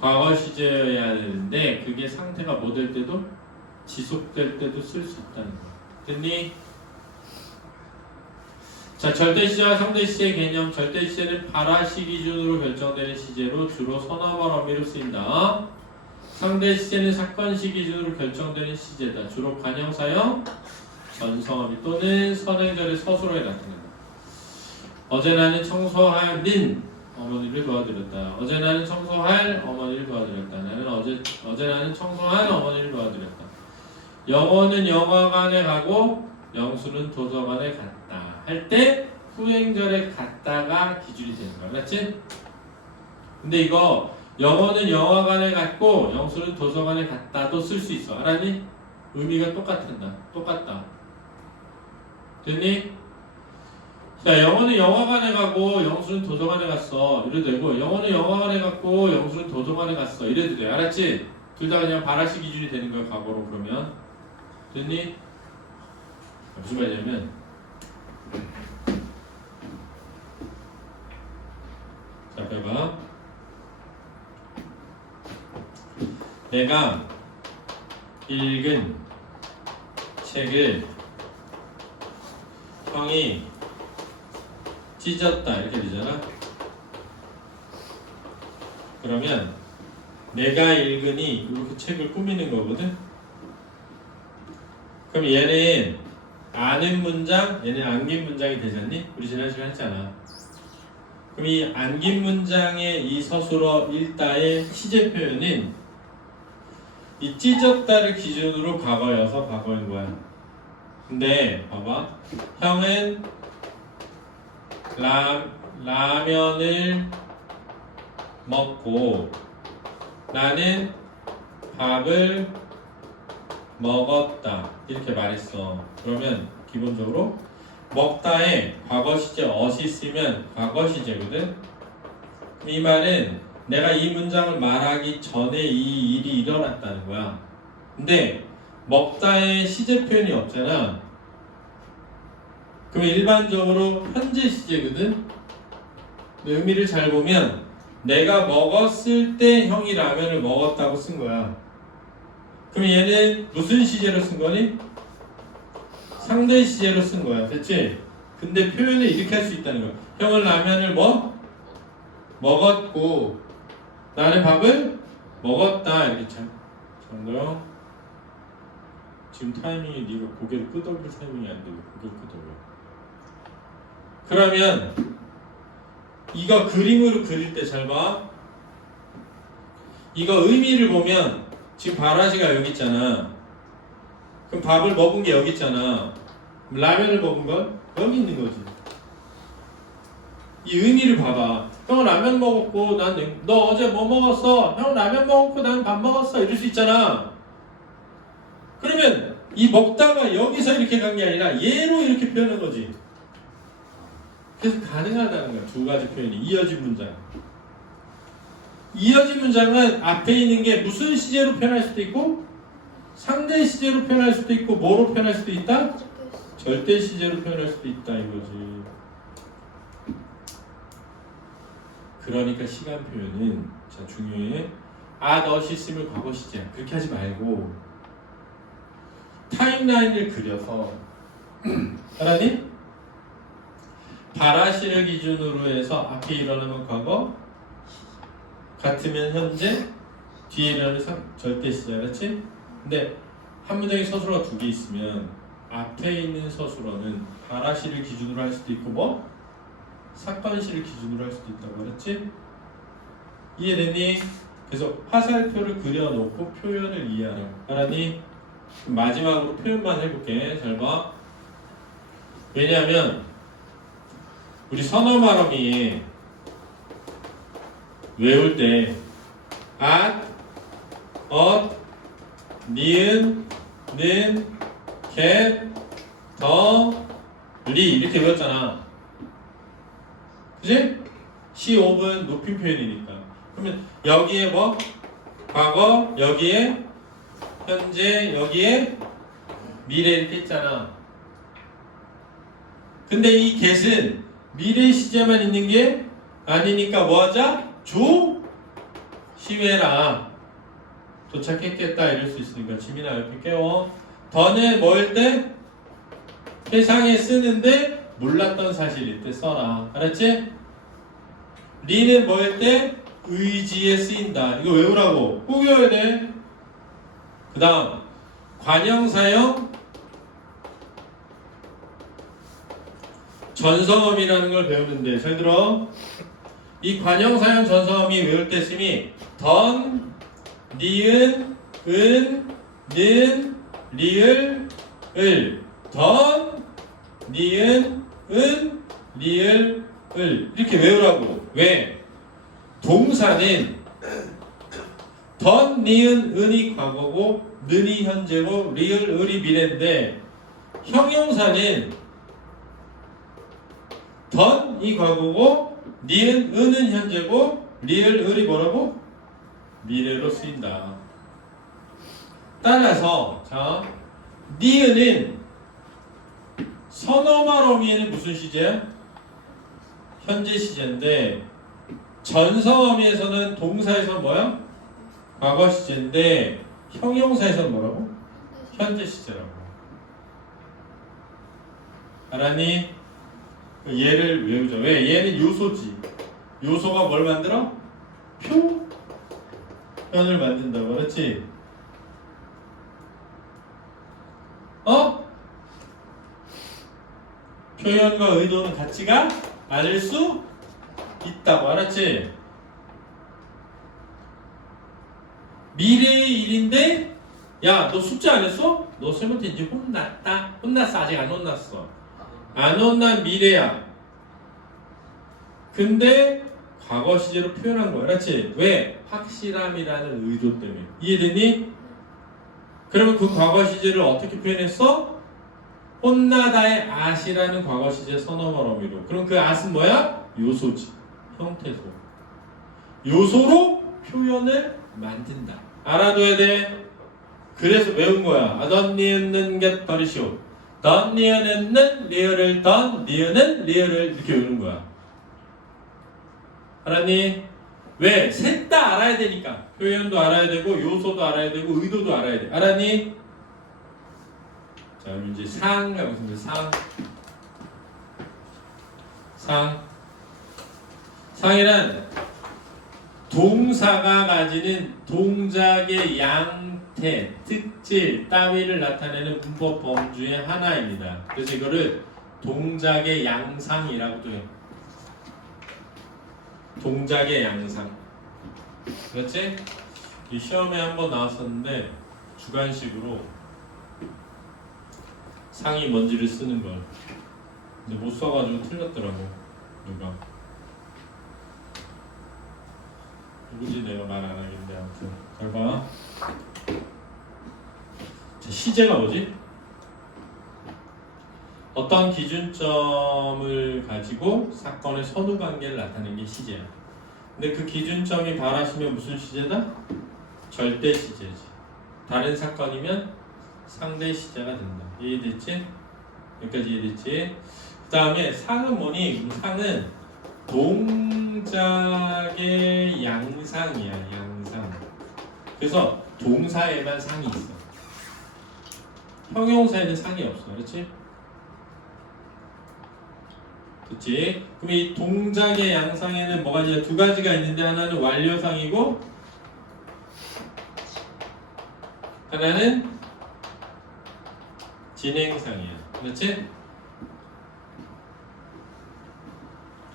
과거 시제여야 되는데 그게 상태가 뭐 될 때도 지속될 때도 쓸 수 있다는 거야. 됐니? 자, 절대 시제와 상대 시제 개념. 절대 시제는 발화시 기준으로 결정되는 시제로 주로 선어말 어미로 쓰인다. 상대 시제는 사건시 기준으로 결정되는 시제다. 주로 관형사형, 전성어미 또는 선행절의 서술어에 나타난다. 어제 나는 청소하는 어머니를 도와드렸다. 어제 나는 청소할 어머니를 도와드렸다. 어제 나는 청소할 어머니를 도와드렸다. 영어는 영화관에 가고 영수는 도서관에 갔다 할 때 후행절에 갔다가 기준이 되는 거야. 알았지? 근데 이거 영어는 영화관에 갔고 영수는 도서관에 갔다도 쓸 수 있어. 알았니? 의미가 똑같다. 됐니? 자, 영어는 영화관에 가고 영수는 도서관에 갔어. 이래도 되고 영어는 영화관에 갔고 영수는 도서관에 갔어. 이래도 돼. 알았지? 둘 다 그냥 발화시 기준이 되는 거야. 과거로 그러면. 됐니? 무슨 말이냐면 자, 봐봐. 내가 읽은 책을 형이 찢었다 이렇게 되잖아. 그러면 내가 읽으니 이렇게 책을 꾸미는 거거든. 그럼 얘는 아는 문장, 얘는 안긴 문장이 되잖니? 우리 지난 시간에 했잖아. 그럼 이 안긴 문장의 이 서술어 일다의 시제 표현은 이 찢었다를 기준으로 과거여서 과거인 거야. 근데 봐봐, 형은 라면을 먹고 나는 밥을 먹었다 이렇게 말했어. 그러면 기본적으로 먹다에 과거 시제 어시 쓰면 과거 시제거든. 이 말은 내가 이 문장을 말하기 전에 이 일이 일어났다는 거야. 근데 먹다에 시제 표현이 없잖아. 그럼 일반적으로 현재 시제거든. 의미를 잘 보면 내가 먹었을 때 형이 라면을 먹었다고 쓴 거야. 그럼 얘는 무슨 시제로 쓴 거니? 상대 시제로 쓴 거야. 됐지? 근데 표현을 이렇게 할 수 있다는 거야. 형은 라면을 먹었고 나는 밥을 먹었다. 이렇게 정도요. 지금 타이밍이 네가 고개를 끄덕일 타이밍이 안 되고 고개를 끄덕여. 그러면 이거 그림으로 그릴 때 잘 봐. 이거 의미를 보면 지금 바라시가 여기 있잖아. 그럼 밥을 먹은 게 여기 있잖아. 라면을 먹은 건 여기 있는 거지. 이 의미를 봐봐. 형 라면 먹었고 너 어제 뭐 먹었어? 형 라면 먹었고 난 밥 먹었어. 이럴 수 있잖아. 그러면 이 먹다가 여기서 이렇게 간 게 아니라 얘로 이렇게 표현한 거지. 그래서 가능하다는 거야. 두 가지 표현이 이어진 문장. 이어진 문장은 앞에 있는 게 무슨 시제로 표현할 수도 있고 상대 시제로 표현할 수도 있고 뭐로 표현할 수도 있다? 절대 시제로 표현할 수도 있다 이거지. 그러니까 시간 표현은 자 중요해. 넛이 있으면 과거 시제야. 그렇게 하지 말고 타임라인을 그려서 알았니? 바라시를 기준으로 해서 앞에 일어나면 과거, 같으면 현재, 뒤에 일어나면 절대 시제. 알았지? 근데 한 문장에 서술어가 두 개 있으면 앞에 있는 서술어는 바라시를 기준으로 할 수도 있고 뭐? 사건시를 기준으로 할 수도 있다고 알았지? 이해됐니? 그래서 화살표를 그려놓고 표현을 이해하라. 알았니? 마지막으로 표현만 해볼게. 잘 봐. 왜냐하면 우리 선어 발음이 외울 때 니은, 는, 리 이렇게 외웠잖아. 그치? 시옵은 높임 표현이니까. 그러면 여기에 뭐? 과거, 여기에 현재, 여기에 미래 이렇게 있잖아. 근데 이 get은 미래 시제만 있는 게 아니니까 뭐 하자? 시외라. 도착했겠다 이럴 수 있으니까 지민아 옆에 깨워. 더는 뭐일 때? 세상에 쓰는데 몰랐던 사실일 때 써라. 알았지? 리는 뭐일 때? 의지에 쓰인다. 이거 외우라고. 꼭 외워야 돼. 그 다음 관형사형 전성음이라는 걸 배우는데 잘 들어. 이 관형사형 전성음이 외울 때 쓰임이 던, 니은, 은, 는, 리을, 을. 던, 니은, 은, 리을, 을 이렇게 외우라고. 왜? 동사는 던, 니은, 은이 과거고 는이 현재고 리을, 을이 미래인데 형용사는 던이 과거고 니은, 은은 현재고 리을, 을이 뭐라고? 미래로 쓰인다. 따라서 자, 니은은 선어말 어미에는 무슨 시제야? 현재 시제인데 전성 어미에서는 동사에서 뭐야? 과거 시제인데 형용사에서는 뭐라고? 현재 시제라고. 알았니? 얘를 외우자. 왜? 얘는 요소지. 요소가 뭘 만들어? 표현을 만든다고. 그렇지? 표현과 의도는 같지가 않을 수 있다고. 알았지? 미래의 일인데 야, 너 숙제 안 했어? 너 쌤한테 이제 혼났다? 혼났어? 아직 안 혼났어. 안 혼난 미래야. 근데 과거 시제로 표현한 거야. 알았지? 왜? 확실함이라는 의도 때문에. 이해되니? 그러면 그 과거 시제를 어떻게 표현했어? 혼나다의 at이라는 과거 시제 선어말 어미로. 그럼 그 at은 뭐야? 요소지. 형태소. 요소로 표현을 만든다. 알아둬야 돼. 그래서 외운 거야. 던 니은는 게 버리시오. 던 니은은 리을을 던 니은은 리을을 이렇게 외우는 거야. 알았니? 왜? 셋 다 알아야 되니까. 표현도 알아야 되고 요소도 알아야 되고 의도도 알아야 돼. 알았니? 자, 그럼 이제 상 가보겠습니다. 상이란 동사가 가지는 동작의 양태, 특질 따위를 나타내는 문법 범주의 하나입니다. 그래서 이거를 동작의 양상이라고도 해요. 동작의 양상. 그렇지? 이 시험에 한번 나왔었는데 주관식으로 상이 뭔지를 쓰는 걸. 근데 못 써가지고 틀렸더라고. 누가. 누구지 내가 말 안 하겠는데 아무튼 잘 봐. 자, 시제가 뭐지? 어떤 기준점을 가지고 사건의 선후관계를 나타내는 게 시제야. 근데 그 기준점이 바라시면 무슨 시제다? 절대 시제지. 다른 사건이면 상대 시제가 된다. 이해됐지? 여기까지 이해됐지? 그 다음에 상은 뭐니? 상은 동작의 양상이야. 양상. 그래서 동사에만 상이 있어. 형용사에는 상이 없어. 그렇지? 그치? 그럼 이 동작의 양상에는 뭐가 이제 두 가지가 있는데 하나는 완료상이고 하나는 진행상이야. 그렇지?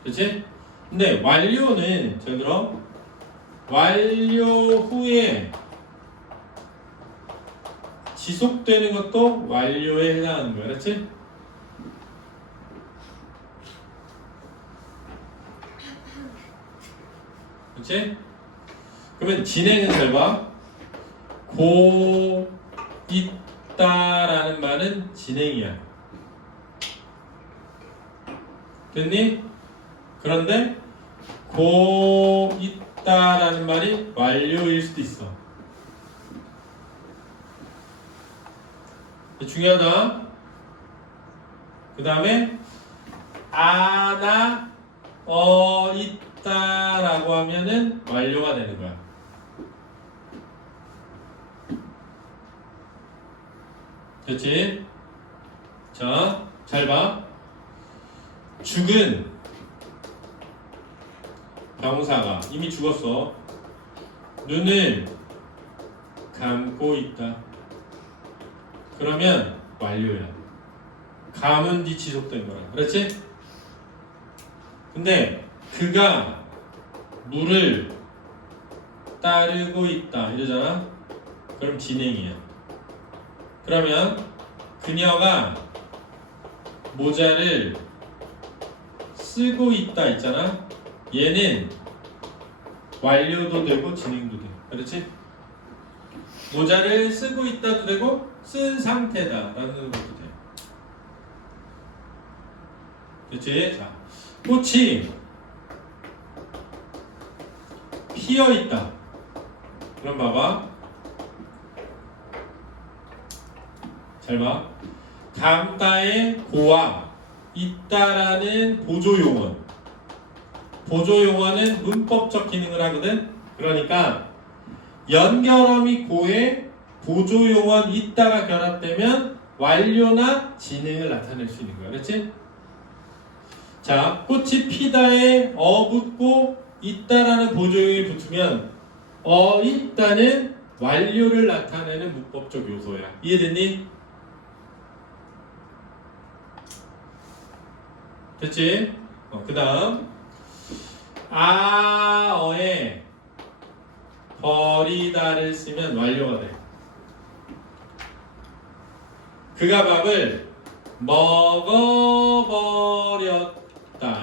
그렇지? 근데 완료는 잘 들어. 완료 후에 지속되는 것도 완료에 해당하는 거야. 그렇지? 그렇지? 그러면 진행은 잘 봐. 고 있다라는 말은 진행이야. 됐니? 그런데 고 있다라는 말이 완료일 수도 있어. 중요하다. 그 다음에 아나 있다라고 하면은 완료가 되는 거야. 됐지? 자, 잘 봐. 죽은 병사가 이미 죽었어. 눈을 감고 있다. 그러면 완료야. 감은 뒤 지속된 거야. 그렇지? 근데 그가 물을 따르고 있다 이러잖아. 그럼 진행이야. 그러면 그녀가 모자를 쓰고 있다 있잖아. 얘는 완료도 되고 진행도 돼. 그렇지? 모자를 쓰고 있다도 되고 쓴 상태다 라는 것도 돼. 그렇지? 자, 꽃이 피어 있다. 그럼 봐봐. 잘 봐. 감다의 고와 있다라는 보조용언. 보조용언은 문법적 기능을 하거든. 그러니까 연결어미 고에 보조용언 있다가 결합되면 완료나 진행을 나타낼 수 있는 거야. 그렇지? 자, 꽃이 피다에 붙고 있다라는 보조용이 붙으면 있다는 완료를 나타내는 문법적 요소야. 이해됐니? 됐지? 그 다음 아어에 버리다를 쓰면 완료가 돼. 그가 밥을 먹어버렸다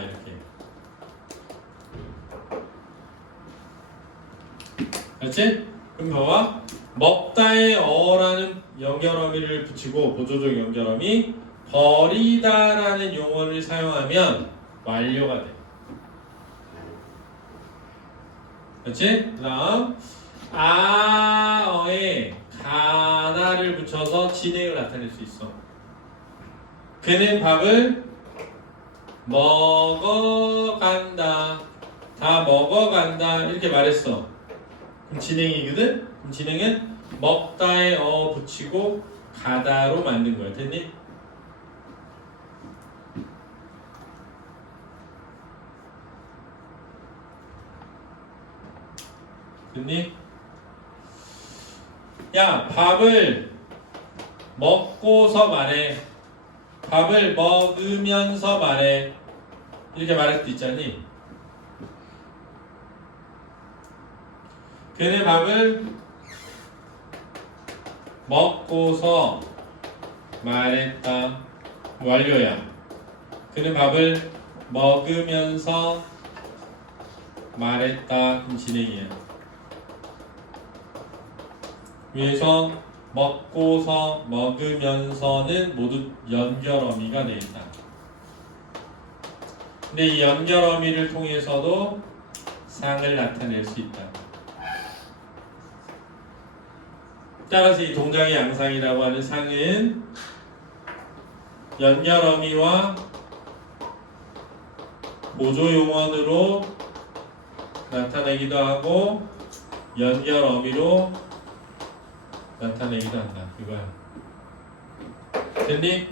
이렇게. 그렇지? 그럼 봐봐. 먹다에 어라는 연결어미를 붙이고 보조적 연결어미 버리다라는 용어를 사용하면 완료가 돼. 그렇지? 그 다음 아어에 가다를 붙여서 진행을 나타낼 수 있어. 그는 밥을 먹어간다. 다 먹어간다 이렇게 말했어. 그럼 진행이거든? 그럼 진행은 먹다에 붙이고 가다로 만든 거야. 됐니? 됐니? 야, 밥을 먹고서 말해. 밥을 먹으면서 말해. 이렇게 말할 수도 있잖니? 그는 밥을 먹고서 말했다. 완료야. 그는 밥을 먹으면서 말했다. 그럼 진행이야. 위에서 먹고서 먹으면서는 모두 연결어미가 되어 있다. 근데 이 연결어미를 통해서도 상을 나타낼 수 있다. 따라서 이 동작의 양상이라고 하는 상은 연결어미와 보조용언으로 나타내기도 하고 연결어미로 나타내기도 한다. 이거야. 됐니?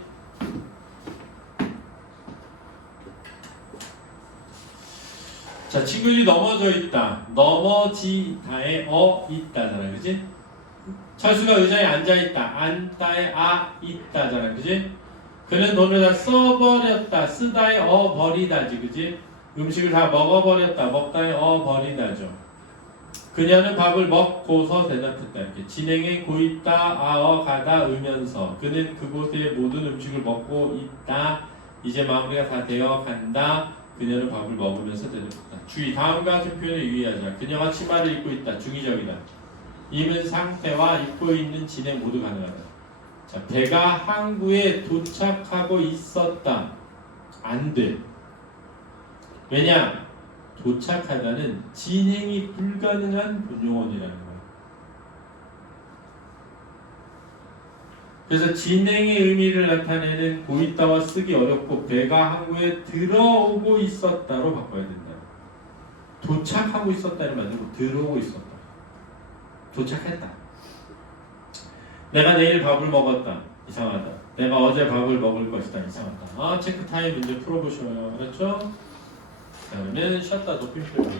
자, 친구들이 넘어져 있다. 넘어지다에 있다잖아. 그지? 철수가 의자에 앉아 있다. 앉다에 있다잖아. 그지? 그는 돈을 다 써버렸다. 쓰다에 버리다지. 그지? 음식을 다 먹어버렸다. 먹다에 버리다죠. 그녀는 밥을 먹고서 대답했다. 이렇게 진행에 고있다 가다 으면서 그는 그곳의 모든 음식을 먹고 있다. 이제 마무리가 다 되어 간다. 그녀는 밥을 먹으면서 대답했다. 주의, 다음과 같은 표현을 유의하자. 그녀가 치마를 입고 있다. 중의적이다. 입은 상태와 입고 있는 진행 모두 가능하다. 자, 배가 항구에 도착하고 있었다. 안 돼. 왜냐? 도착하다는 진행이 불가능한 본용어이라는 거예요. 그래서 진행의 의미를 나타내는 고있다와 쓰기 어렵고 배가 항구에 들어오고 있었다로 바꿔야 된다. 도착하고 있었다는 말 아니고 들어오고 있었다. 도착했다. 내가 내일 밥을 먹었다. 이상하다. 내가 어제 밥을 먹을 것이다. 이상하다. 체크 타임 문제 풀어보셔요. 그렇죠? 그러면 쉬었다 높임 표현.